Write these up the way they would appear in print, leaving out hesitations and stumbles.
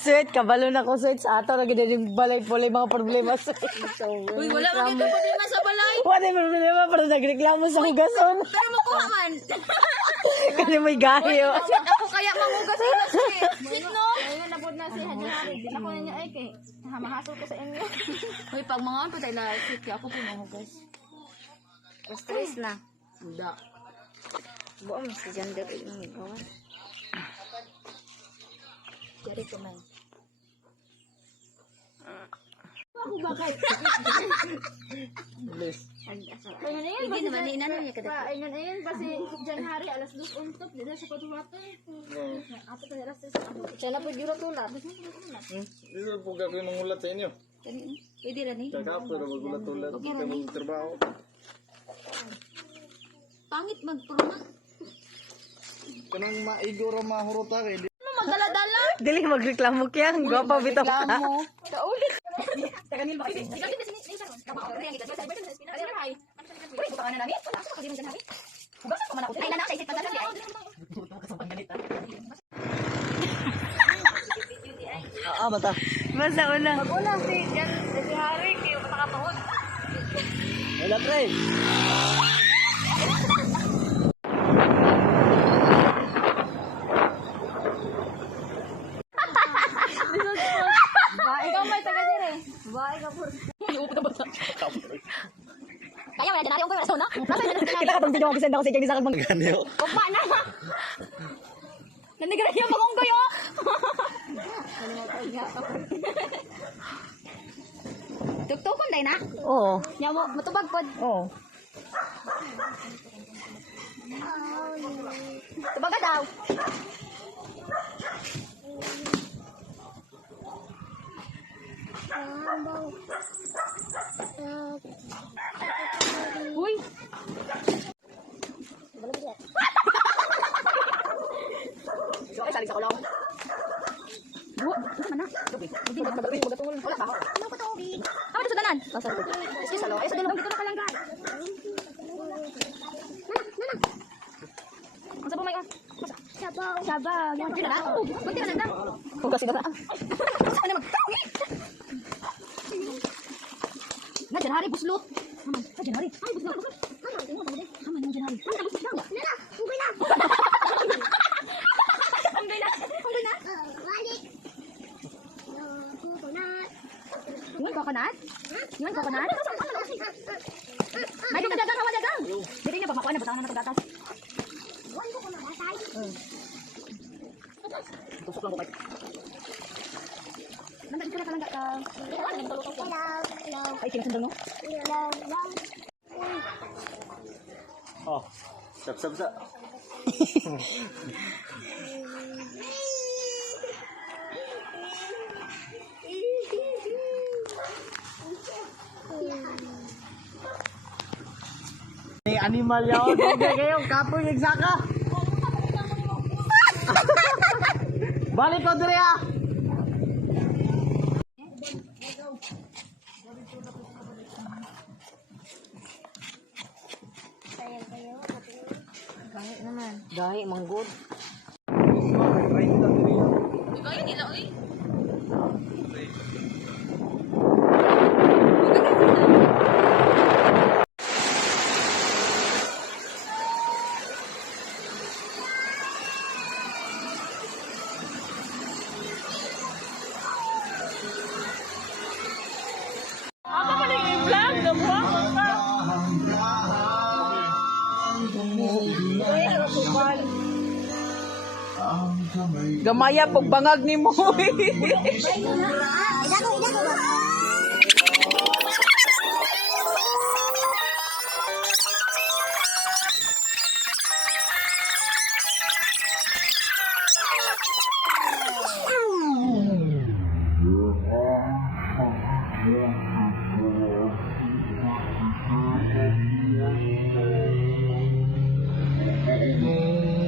Sweet, kabalo na ko, sweet. Sa ato, lagi din balay po mga problema, sweet. Uy, wala makita problema sa balay. Wala yung problema, pero nagreklamo sa hugason. Pero makuha man. Kasi may gayo. Ako kaya mangugas ina sweet. Sweet no? Ayun, nabod na si Hanyari. Di ako ninyo ay kay. Mahasol ko sa inyo. Uy, pag mga ano pa tayo lahat, sweet kaya ako po mangugas. Stress na. Hindi. Buong si Jander yung gawan. Dari ko man. Ako bakit? Bilis. Hindi naman, inano niya kada. Ayun, kasi January, alas 2 untop, dito sa patuwato. Apo tayo alas 3. Siya na po yung tulad. Hindi po gagawin ng ulat sa inyo. Pwede rin eh. Kakapo na magulat-ulat. Hindi ka magtrabaho. Pangit magpurma. Kanang maiguro mahurota kayo. Ano magdala-dala? Dili magreklamo kaya. Ang gwapa bitaw ka. Kaulit. Taganil ba kasi? Sige, sige, sige. Kapag rin kita sa ibang sa ay. Uy, buka na namin. Wala sa kadimin namin. Hugasan ko man ako. Ay, nana, sa isip pa dala. Bata. Masa una. Wala si Jan, si Hari kayo patakatuhod. Wala, pre. Ikaw may taga dire. Bae ka po. Kaya wala January ang pera na. Kita ka itong video mag-send ako sa inyo. Isa ka bang ganyo. Kumpa na. Nandigaran niya magunggoy oh. Tuktukon day na. Oo. Nya mo matubag pod. Oo. Tubaga daw. Uy. So, ay saling sa kulong. Bu, ano man na? Hindi ba magatungol? Wala ba? Ano pa tubig? Ano sa danan? Excuse alo. Ay sa dilong dito na kalangga. Ang sabaw may Sabaw. Sabaw. Yan na. Kunti na lang. Hugas ka na. Ano mag? Na January buslot. Aman, sa January. Ay buslot. Aman, tingnan mo. Aman yung January. Aman buslot. Nana, unggoy na. Unggoy na. Unggoy na. Balik. Yung coconut? Yung coconut? May dito dagang, hawa dagang. Dito niya, pamakuan na, batangan na ito gatas. Huwag ko na batay. Tusok lang ko kayo. Nandang ka na kalangga ka. Hello. Ay, kinasandal mo? Oh, sab-sab-sa. Ni animal yaw, okay kayo, kapoy eksaka. Balik ko dire ah. Gahi, manggod. Gaya nila, uy. Apa pa ning i-vlog? Nabuha ko pa. Gamaya pag bangag ni mo.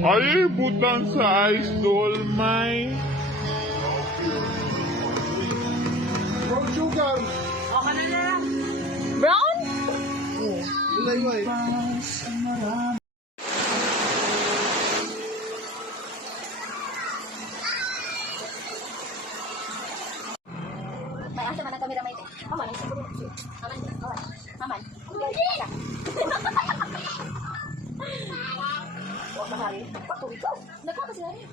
Ay, butang sa ice doll, may. Brown sugar. Brown? Ulay mo eh. naman ang camera may Haman, ang siguro. Haman. Haman. Huwag na hari. Patuloy ko. Nagkakasi na rin.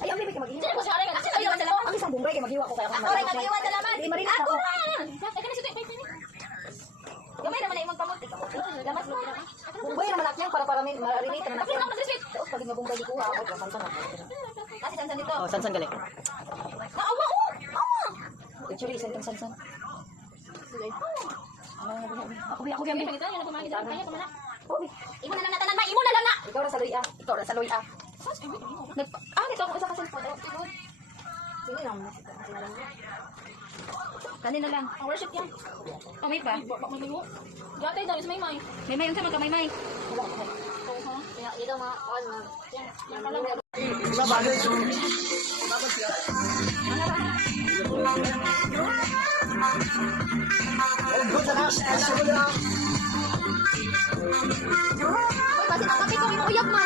Ay, ang bibig ka mag-iwa. Sino ko siya rin? Ang isang bumbay ka mag-iwa ko kaya ako. Ako rin mag-iwa na laman. Di marinas ako. Teka na siya ito. Gamay naman na imong pamuti. Lamas mo. Bumbay naman ako yan para marinig naman ako. Tapos pag mabumbay ko ako. Sansan ako. Kasi sansan dito. Oh, sansan galing. Naawa ko! Awa! Actually, isang kang sansan. Sige. Ako yan. Ito, yan na pumangit. Kaya ko na. Imo na lang na tanan ba? Imo na lang na! Ikaw na sa luya. Ikaw na sa luya. Ito ako isa kasi po. Sige lang. Kanina lang. Ang worship yan. May pa? Gatay daw, is may may. May may. Unsa man ka may may? Kaya ito mga, yan pala. Diba bagay ito? Oh, good na lang. Kasi ang kape ko, uyab man.